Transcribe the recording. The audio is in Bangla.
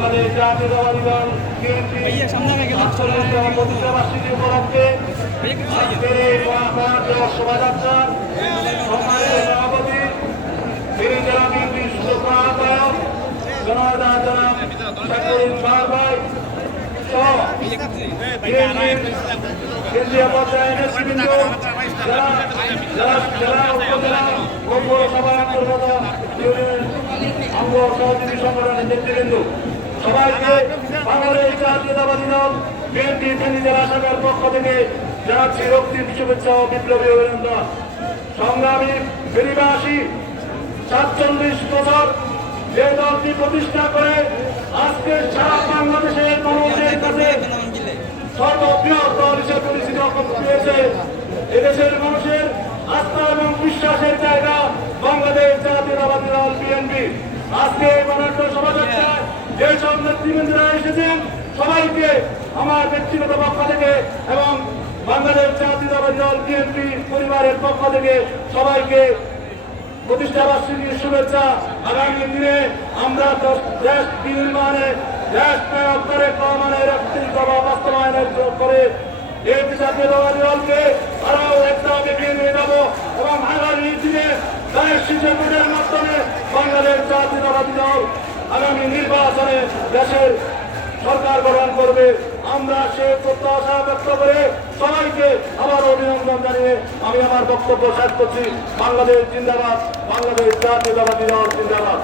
বাংলাদেশ জাতীয়তাবাদী দল বিএনপি প্রতিষ্ঠাবার্ষিকী উপলক্ষে আজকের এই শোভাযাত্রার সম্মানিত সভাপতি তিনি জেলা বিএনপির সুযোগ্য আহ্বায়ক জনতা জনাব শাকুরুল শাহ ভাই সহ কেন্দ্রীয় পর্যায়ে নেতৃবৃন্দ জেলা উপজেলা ও পৌরসভা অন্তর্গত ইউনিয়ন অঙ্গ সহযোগী সংগঠনের নেতৃবৃন্দ সবাইকে বাংলাদেশ জাতীয়তাবাদী দল বিএনপি ফেনী জেলা শাখার পক্ষ থেকে জানাচ্ছি রক্তিম শুভেচ্ছা ও বিপ্লবী অভিনন্দন। সংগ্রামী ফেনীবাসী ৪৭ বছর যে দলটি প্রতিষ্ঠা করে আজকে সারা বাংলাদেশের মানুষের কাছে সর্ববৃহৎ দল হিসেবে পরিচিত হয়েছে। এদেশের মানুষের আস্থা এবং বিশ্বাসের জায়গা বাংলাদেশ জাতীয়তাবাদী দল বিএনপি। আজকে এই বর্ণাঢ্য শোভাযাত্রায় যেসব নেতৃবৃন্দরা এসেছেন সবাইকে আমার ব্যক্তিগত পক্ষ থেকে এবং বাংলাদেশ জাতীয়তাবাদী দল বিএনপি পরিবারের পক্ষ থেকে সবাইকে প্রতিষ্ঠাবার্ষিকীর শুভেচ্ছা। আগামী দিনে আমরা দেশ বিনির্মাণে দেশ প্রয়োগ করে কমানের বাস্তবায়নের করে এই জাতীয়তাবাদী দলকে আরো একটা এগিয়ে নিয়ে যাবো এবং আগামী দিনে দেশ শিক্ষকের মাধ্যমে বাংলাদেশ জাতীয়তাবাদী দল আগামী নির্বাচনে দেশের সরকার গঠন করবে। আমরা সেই প্রত্যাশা ব্যক্ত করে সবাইকে আবার অভিনন্দন জানিয়ে আমি আমার বক্তব্য শেষ করছি। বাংলাদেশ জিন্দাবাদ, বাংলাদেশ জাতীয়তাবাদী দল জিন্দাবাদ।